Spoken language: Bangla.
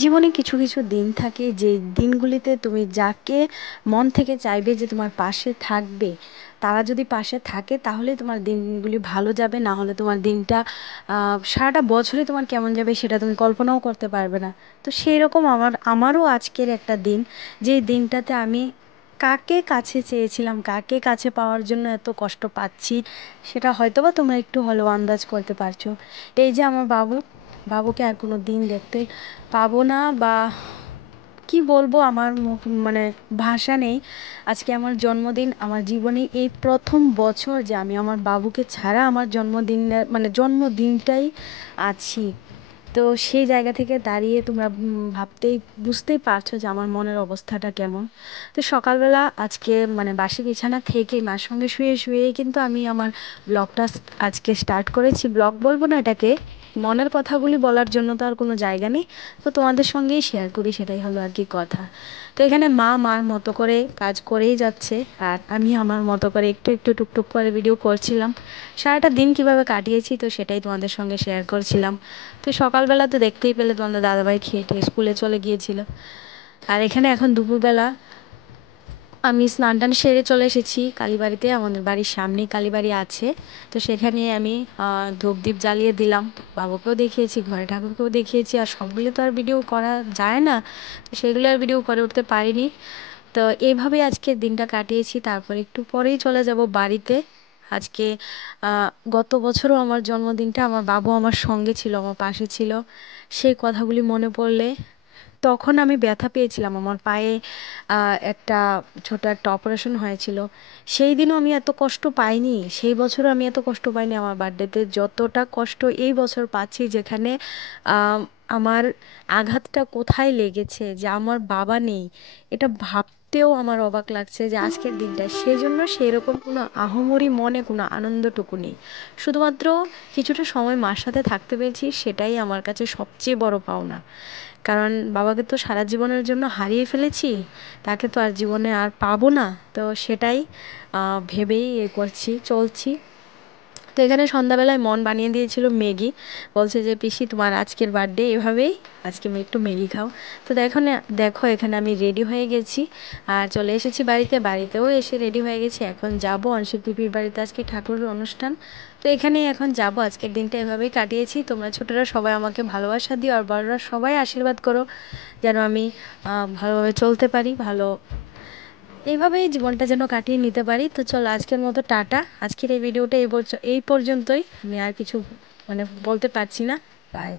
জীবনে কিছু কিছু দিন থাকে যে দিনগুলিতে তুমি যাকে মন থেকে চাইবে যে তোমার পাশে থাকবে, তারা যদি পাশে থাকে তাহলে তোমার দিনগুলি ভালো যাবে, না হলে তোমার দিনটা সারাটা বছরে তোমার কেমন যাবে সেটা তুমি কল্পনাও করতে পারবে না। তো সেই রকম আমারও আজকের একটা দিন, যে দিনটাতে আমি কাকে কাছে চেয়েছিলাম, কাকে কাছে পাওয়ার জন্য এত কষ্ট পাচ্ছি, সেটা হয়তোবা তোমরা একটু হলেও আন্দাজ করতে পারছো। এই যে আমার বাবুকে আর কোনো দিন দেখতে পাবো না, বা কি বলবো, আমার মানে ভাষা নেই। আজকে আমার জন্মদিন, আমার জীবনে এই প্রথম বছর যে আমি আমার বাবুকে ছাড়া আমার জন্মদিনের মানে জন্মদিনটাই আছি। তো সেই জায়গা থেকে দাঁড়িয়ে তোমরা বুঝতেই পারছো যে আমার মনের অবস্থাটা কেমন। তো সকালবেলা আজকে মানে বাসি বিছানা থেকে মার সঙ্গে শুয়ে শুয়েই কিন্তু আমি আমার ব্লগটা আজকে স্টার্ট করেছি। ব্লগ বলবো না এটাকে, মনের কথাগুলি বলার জন্য তো আর কোনো জায়গা নেই, তো তোমাদের সঙ্গেই শেয়ার করি, সেটাই হলো আর কি কথা। তো এখানে মা মার মতো করে কাজ করেই যাচ্ছে, আর আমি আমার মতো করে একটু একটু টুকটুক করে ভিডিও করছিলাম। সারাটা দিন কিভাবে কাটিয়েছি তো সেটাই তোমাদের সঙ্গে শেয়ার করছিলাম। তো সকালবেলা তো দেখতেই পেলে তোমাদের দাদাভাই খেয়ে টেয়ে স্কুলে চলে গিয়েছিল। আর এখানে এখন দুপুরবেলা আমি স্নান টান সেরে চলে এসেছি কালীবাড়িতে। আমাদের বাড়ির সামনেই কালীবাড়ি আছে, তো সেখানে আমি ধূপ দ্বীপ জ্বালিয়ে দিলাম। বাবাকেও দেখিয়েছি, ঘরে ঠাকুরকেও দেখিয়েছি, আর সবগুলো তো আর ভিডিও করা যায় না, তো সেগুলো আর ভিডিও করে উঠতে পারিনি। তো এইভাবেই আজকের দিনটা কাটিয়েছি। তারপর একটু পরেই চলে যাব বাড়িতে। আজকে গত বছরও আমার জন্মদিনটা আমার বাবু আমার সঙ্গে ছিল, আমার পাশে ছিল। সেই কথাগুলি মনে পড়লে, তখন আমি ব্যথা পেয়েছিলাম আমার পায়ে, একটা ছোট একটা অপারেশন হয়েছিল। সেই দিনও আমি এত কষ্ট পাইনি, সেই বছরও আমি এত কষ্ট পাইনি আমার বার্থডেতে যতটা কষ্ট এই বছর পাচ্ছি, যেখানে আহ, আমার আঘাতটা কোথায় লেগেছে যে আমার বাবা নেই, এটা ভাবতেও আমার অবাক লাগছে যে আজকের দিনটা। সেই জন্য সেই রকম কোনো আহামরি মনে কোনো আনন্দটুকু নেই। শুধুমাত্র কিছুটা সময় মার সাথে থাকতে পেরেছি, সেটাই আমার কাছে সবচেয়ে বড় পাওনা। কারণ বাবাকে তো সারা জীবনের জন্য হারিয়ে ফেলেছি, তাকে তো আর জীবনে আর পাবো না। তো সেটাই ভেবেই করছি, চলছি। তো এখানে সন্ধ্যাবেলায় মন বানিয়ে দিয়েছিল ম্যাগি, বলছে যে পিসি তোমার আজকের বার্থডে, এভাবেই আজকে একটু ম্যাগি খাও। তো দেখো এখানে আমি রেডি হয়ে গেছি আর চলে এসেছি বাড়িতেও এসে রেডি হয়ে গেছি। এখন যাব অংশুর পিপির বাড়িতে, আজকে ঠাকুরের অনুষ্ঠান। তো এখানেই এখন যাব। আজকের দিনটা এভাবেই কাটিয়েছি। তোমরা ছোটরা সবাই আমাকে ভালোবাসা দিও, আর বড়রা সবাই আশীর্বাদ করো যেন আমি ভালোভাবে চলতে পারি, এইভাবেই জীবনটা যেন কাটিয়ে নিতে পারি। তো চলো আজকের মতো টাটা। আজকের এই ভিডিওটা এই পর্যন্তই, আমি আর কিছু মানে বলতে পারছি না। বাই।